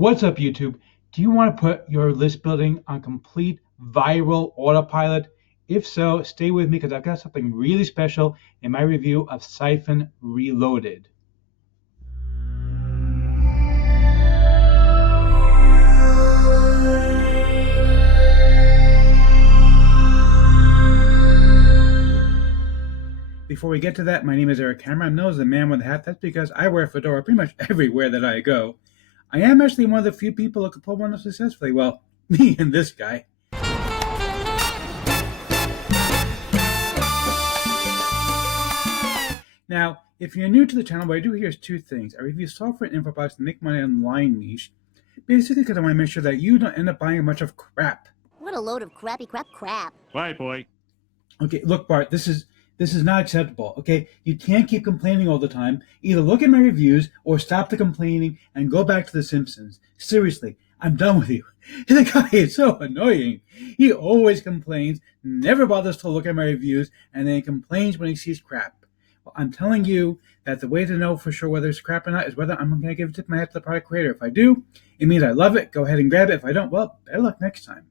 What's up, YouTube? Do you want to put your list building on complete viral autopilot? If so, stay with me because I've got something really special in my review of 5iphon Reloaded. Before we get to that, my name is Eric Hammer. I'm known as the man with the hat. That's because I wear a fedora pretty much everywhere that I go. I am actually one of the few people who can pull one off successfully. Well, me and this guy. Now, if you're new to the channel, what I do here is two things. I review software and info products to make money online niche, basically because I want to make sure that you don't end up buying a bunch of crap. What a load of crappy crap. Bye, boy. Okay, look, Bart, this is not acceptable, okay? You can't keep complaining all the time. Either look at my reviews or stop the complaining and go back to The Simpsons. Seriously, I'm done with you. The guy is so annoying. He always complains, never bothers to look at my reviews, and then complains when he sees crap. Well, I'm telling you that the way to know for sure whether it's crap or not is whether I'm going to give a tip of my hat to the product creator. If I do, it means I love it. Go ahead and grab it. If I don't, well, better luck next time.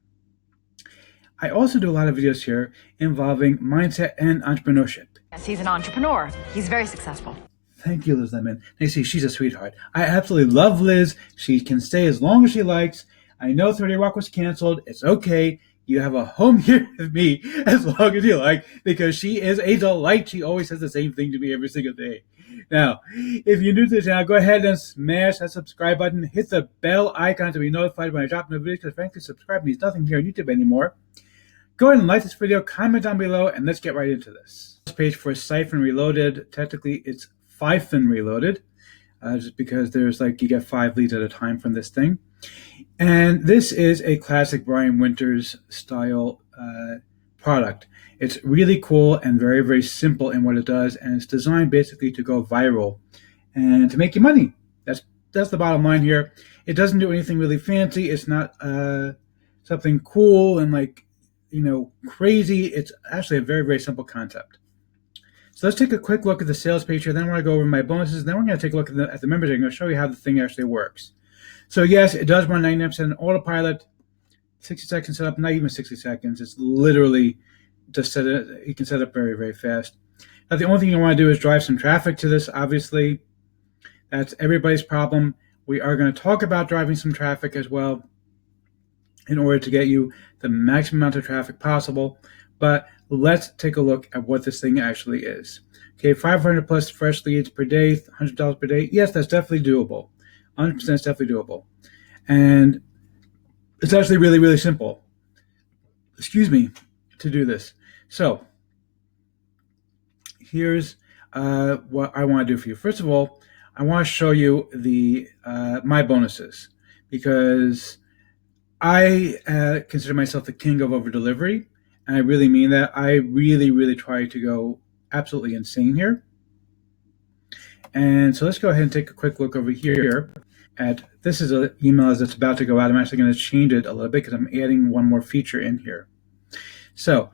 I also do a lot of videos here involving mindset and entrepreneurship. Yes, he's an entrepreneur. He's very successful. Thank you, Liz Lemon. They see she's a sweetheart. I absolutely love Liz. She can stay as long as she likes. I know 30 Rock was canceled. It's okay. You have a home here with me as long as you like, because she is a delight. She always says the same thing to me every single day. Now, if you're new to the channel, go ahead and smash that subscribe button. Hit the bell icon to be notified when I drop new videos, because frankly, subscribe means nothing here on YouTube anymore. Go ahead and like this video, comment down below, and let's get right into this. This page for 5iphon Reloaded, technically it's 5iphon Reloaded, just because there's you get 5 leads at a time from this thing. And this is a classic Brian Winters style product. It's really cool and very, very simple in what it does, and it's designed basically to go viral and to make you money. That's the bottom line here. It doesn't do anything really fancy. It's not something cool and crazy. It's actually a very, very simple concept. So let's take a quick look at the sales page here. Then I want to go over my bonuses. Then we're going to take a look at the members. I'm going to show you how the thing actually works. So yes, it does run 99% autopilot, 60 seconds setup, not even 60 seconds. It's literally just set it. You can set up very, very fast. Now, the only thing you want to do is drive some traffic to this. Obviously, that's everybody's problem. We are going to talk about driving some traffic as well in order to get you the maximum amount of traffic possible. But let's take a look at what this thing actually is. Okay, 500 plus fresh leads per day, $100 per day. Yes, that's definitely doable. 100% is definitely doable. And it's actually really, really simple, to do this. So here's what I want to do for you. First of all, I want to show you the my bonuses, because I consider myself the king of over delivery, and I really mean that. I really, really try to go absolutely insane here. And so let's go ahead and take a quick look over here at, this is an email that's about to go out. I'm actually going to change it a little bit because I'm adding one more feature in here. So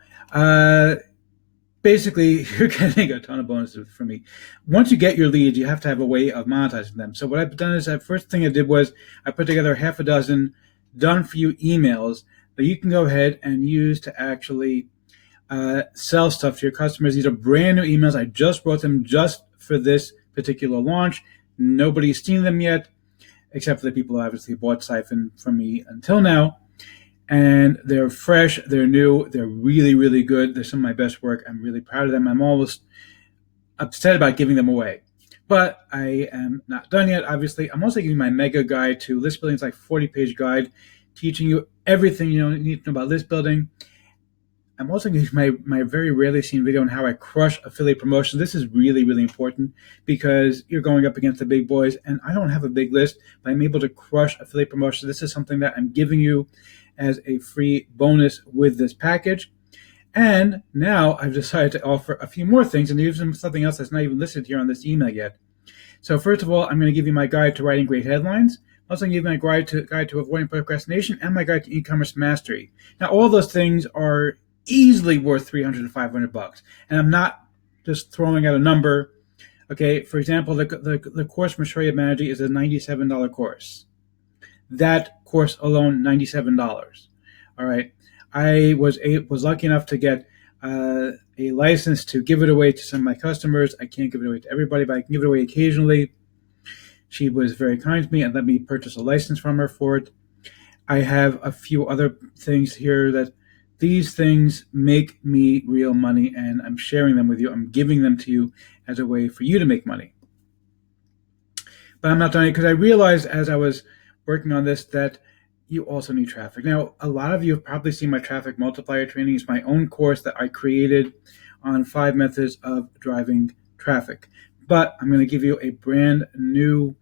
basically, you're getting a ton of bonuses from me. Once you get your leads, you have to have a way of monetizing them. So what I've done is, the first thing I did was I put together half a dozen done for you emails that you can go ahead and use to actually sell stuff to your customers. These are brand new emails. I just wrote them just for this particular launch. Nobody's seen them yet, except for the people who obviously bought 5iphon from me until now. And they're fresh, they're new, they're really, really good. They're some of my best work. I'm really proud of them. I'm almost upset about giving them away, but I am not done yet, obviously. I'm also giving my mega guide to list building. It's like 40-page guide teaching you everything you need to know about list building. I'm also going to use my very rarely seen video on how I crush affiliate promotion. This is really, really important because you're going up against the big boys, and I don't have a big list, but I'm able to crush affiliate promotion. This is something that I'm giving you as a free bonus with this package. And now I've decided to offer a few more things, and even something else that's not even listed here on this email yet. So first of all, I'm going to give you my guide to writing great headlines. I'm also going to give you my guide to avoiding procrastination, and my guide to e-commerce mastery. Now, all those things are easily worth $300 to $500, and I'm not just throwing out a number. Okay, for example, the course from Australia Manager is a $97 course. That course alone, $97. All right. I was lucky enough to get a license to give it away to some of my customers. I can't give it away to everybody, but I can give it away occasionally. She was very kind to me and let me purchase a license from her for it. I have a few other things here that these things make me real money, and I'm sharing them with you. I'm giving them to you as a way for you to make money. But I'm not done yet because I realized as I was working on this that you also need traffic. Now, a lot of you have probably seen my traffic multiplier training. It's my own course that I created on 5 methods of driving traffic. But I'm going to give you a brand new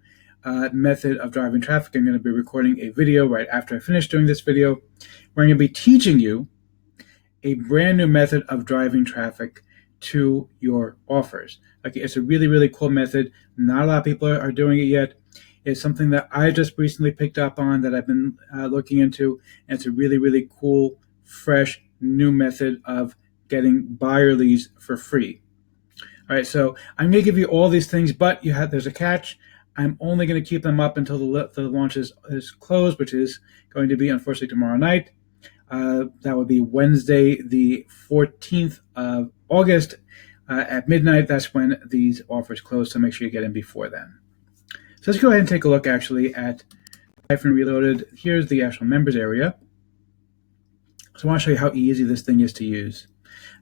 method of driving traffic. I'm going to be recording a video right after I finish doing this video where I'm going to be teaching you a brand new method of driving traffic to your offers. Okay, it's a really, really cool method. Not a lot of people are doing it yet. It's something that I just recently picked up on that I've been looking into. And it's a really, really cool, fresh, new method of getting buyer leads for free. All right, so I'm going to give you all these things, but there's a catch. I'm only going to keep them up until the launch is closed, which is going to be, unfortunately, tomorrow night. That would be Wednesday, the 14th of August at midnight. That's when these offers close, so make sure you get in before then. So let's go ahead and take a look actually at iPhone Reloaded. Here's the actual members area. So I want to show you how easy this thing is to use.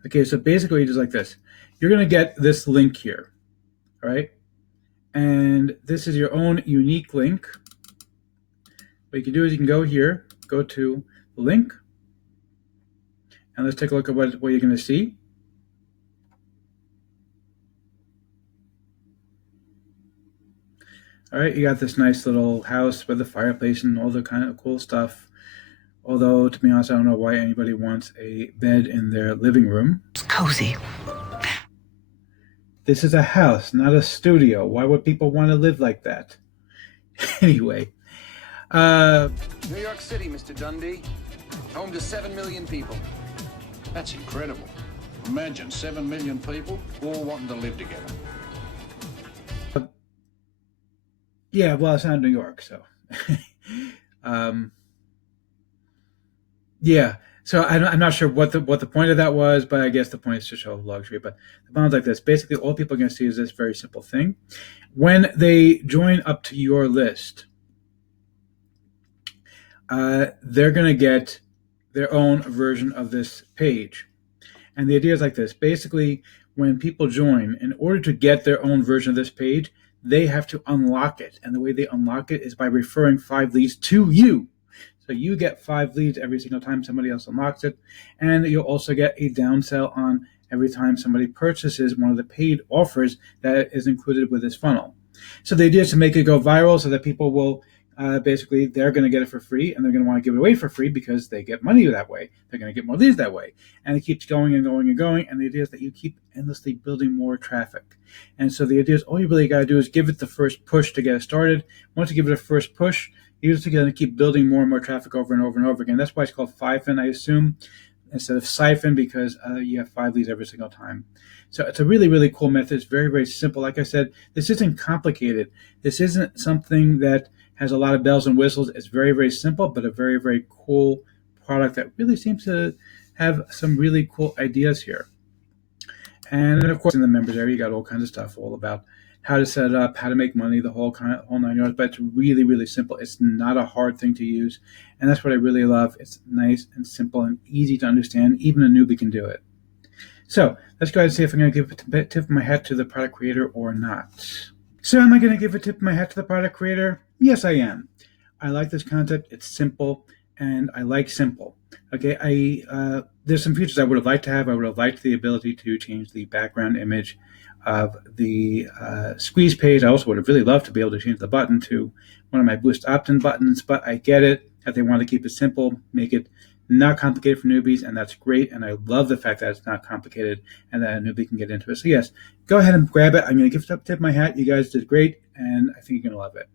Okay, so basically just like this. You're going to get this link here, all right? And this is your own unique link. What you can do is you can go here, go to the link, and let's take a look at what you're going to see. All right, you got this nice little house with a fireplace and all the kind of cool stuff. Although, to be honest, I don't know why anybody wants a bed in their living room. It's cozy. This is a house, not a studio. Why would people want to live like that? Anyway. New York City, Mr. Dundee. Home to 7 million people. That's incredible. Imagine 7 million people all wanting to live together. Yeah, well, it's not New York, so. Yeah, so I'm not sure what the point of that was, but I guess the point is to show luxury. But the bond's like this. Basically, all people are going to see is this very simple thing. When they join up to your list, they're going to get their own version of this page. And the idea is like this. Basically, when people join, in order to get their own version of this page, they have to unlock it. And the way they unlock it is by referring 5 leads to you. So you get 5 leads every single time somebody else unlocks it. And you'll also get a downsell on every time somebody purchases one of the paid offers that is included with this funnel. So the idea is to make it go viral so that people will basically, they're going to get it for free, and they're going to want to give it away for free because they get money that way. They're going to get more leads that way. And it keeps going and going and going. And the idea is that you keep endlessly building more traffic. And so the idea is all you really got to do is give it the first push to get it started. Once you give it a first push, you're just going to keep building more and more traffic over and over and over again. That's why it's called 5iphon, I assume, instead of siphon, because you have 5 leads every single time. So it's a really, really cool method. It's very, very simple. Like I said, this isn't complicated. This isn't something that has a lot of bells and whistles. It's very, very simple, but a very, very cool product that really seems to have some really cool ideas here. And of course, in the members area, you got all kinds of stuff all about how to set it up, how to make money, the whole 9 yards. But it's really, really simple. It's not a hard thing to use. And that's what I really love. It's nice and simple and easy to understand. Even a newbie can do it. So let's go ahead and see if I'm going to give a tip of my hat to the product creator or not. So am I going to give a tip of my hat to the product creator? Yes, I am. I like this concept. It's simple, and I like simple. Okay, there's some features I would have liked to have. I would have liked the ability to change the background image of the squeeze page. I also would have really loved to be able to change the button to one of my boost opt-in buttons, but I get it that they want to keep it simple, make it not complicated for newbies, and that's great. And I love the fact that it's not complicated and that a newbie can get into it. So yes, go ahead and grab it. I'm going to give it up, tip my hat. You guys did great, and I think you're going to love it.